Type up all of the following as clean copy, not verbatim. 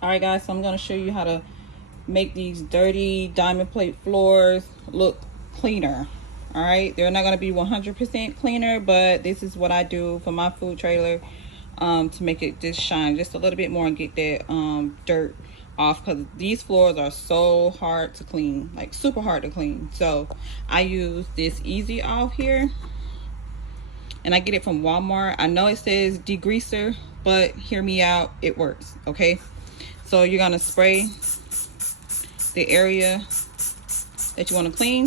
All right, guys, so I'm going to show you how to make these dirty diamond plate floors look cleaner. All right, they're not going to be 100% cleaner, but this is what I do for my food trailer to make it just shine just a little bit more and get that dirt off, because these floors are so hard to clean, like super hard to clean. So I use this Easy Off here, and I get it from Walmart. I know it says degreaser, but hear me out, it works. Okay, so you're gonna spray the area that you want to clean.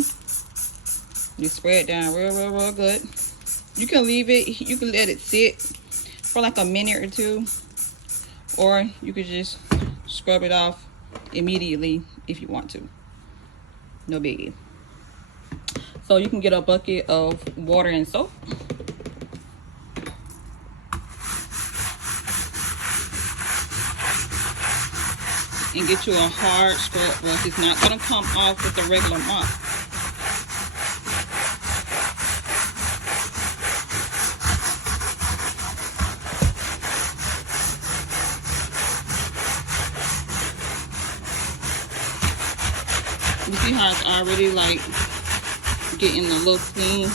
You spray it down real good. You can leave it, you can let it sit for like a minute or two, or you could just scrub it off immediately if you want to. No biggie. So you can get a bucket of water and soap. And get you a hard scrub brush. It's not going to come off with a regular mop. You see how it's already like getting a little clean?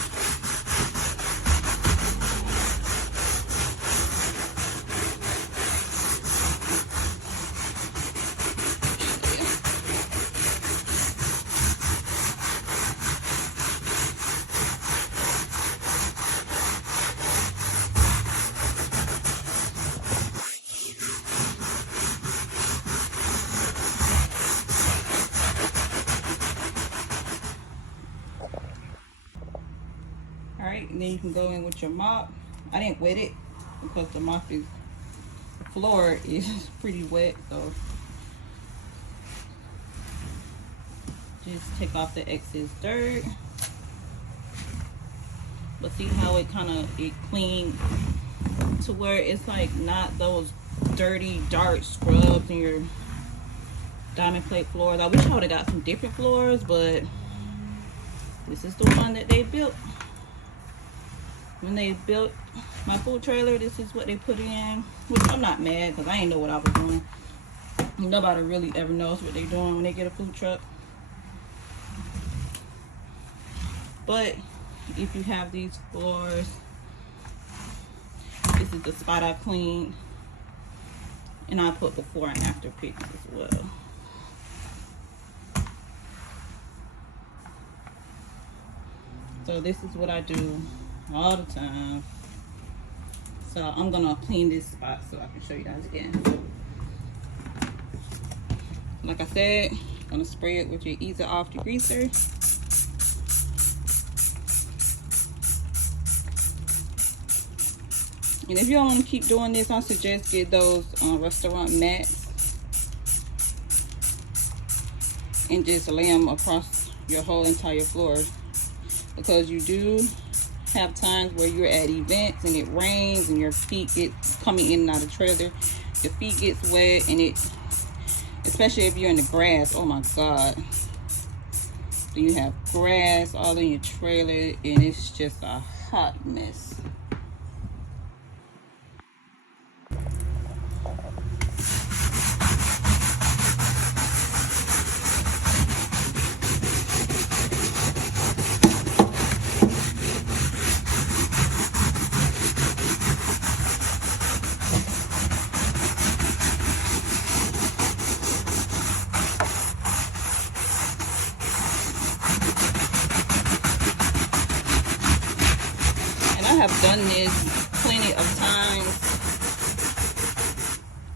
Alright, and then you can go in with your mop. I didn't wet it because the floor is pretty wet, so just take off the excess dirt. But see how it clean to where it's like not those dirty dark scrubs in your diamond plate floors. I wish I would have got some different floors, but this is the one that they built. When they built my food trailer, this is what they put in, which I'm not mad because I didn't know what I was doing. Nobody really ever knows what they're doing when they get a food truck. But if you have these floors, this is the spot I cleaned, and I put before and after pics as well. So this is what I do all the time. So I'm gonna clean this spot so I can show you guys again. Like I said, I'm gonna spray it with your Easy Off degreaser. And if you don't want to keep doing this, I suggest get those restaurant mats and just lay them across your whole entire floor, because you do have times where you're at events and it rains and your feet get coming in and out of the trailer, your feet gets wet, and it, especially if you're in the grass, oh my god, then you have grass all in your trailer and it's just a hot mess. I have done this plenty of times.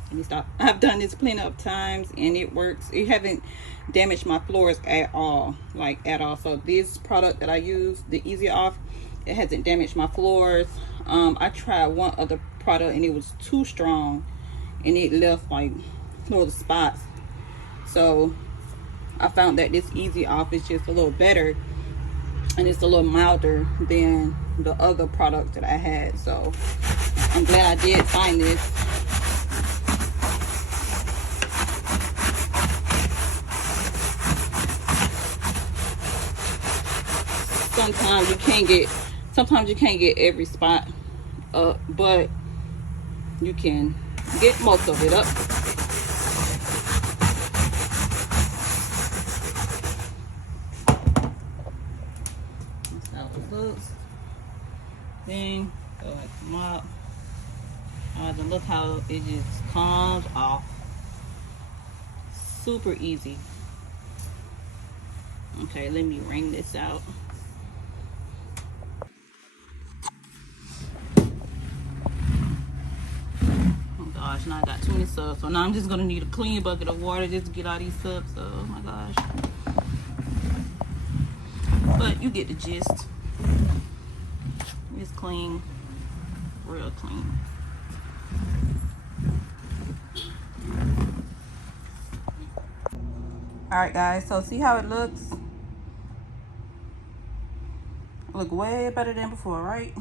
Let me stop. I've done this plenty of times and it works. It haven't damaged my floors at all, like at all. So this product that I use, the Easy Off, it hasn't damaged my floors. I tried one other product and it was too strong and it left like little spots. So I found that this Easy Off is just a little better and it's a little milder than the other product that I had. So I'm glad I did find this. Sometimes you can't get every spot up, but you can get most of it up. looks. Then go like mop. And look how it just comes off. Super easy. Okay, let me wring this out. Oh gosh, now I got 20 subs. So now I'm just gonna need a clean bucket of water just to get all these subs. So, oh my gosh. But you get the gist. It's clean, real clean. Alright guys, so see how it looks? Look way better than before, right?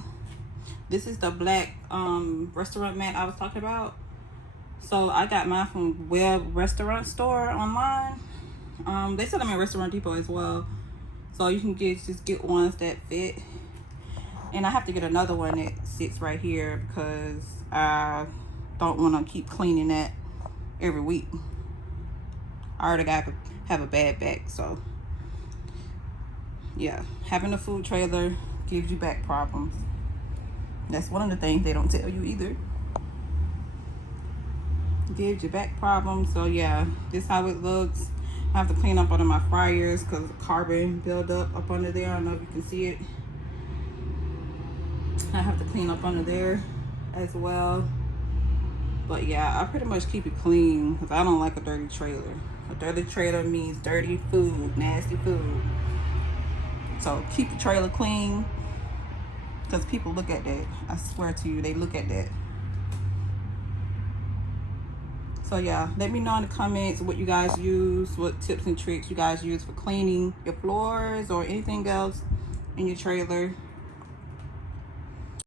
This is the black restaurant mat I was talking about. So I got mine from Web Restaurant Store online. They sell them in Restaurant Depot as well. So you can just get ones that fit. And I have to get another one that sits right here because I don't want to keep cleaning that every week. I already have a bad back, so yeah, having a food trailer gives you back problems. That's one of the things they don't tell you either. Gives you back problems. So yeah, this is how it looks. I have to clean up under my fryers because carbon build up under there. I don't know if you can see it. I have to clean up under there as well. But yeah, I pretty much keep it clean because I don't like a dirty trailer. A dirty trailer means dirty food, nasty food. So keep the trailer clean because people look at that. I swear to you, they look at that. So yeah, let me know in the comments what you guys use, what tips and tricks you guys use for cleaning your floors or anything else in your trailer.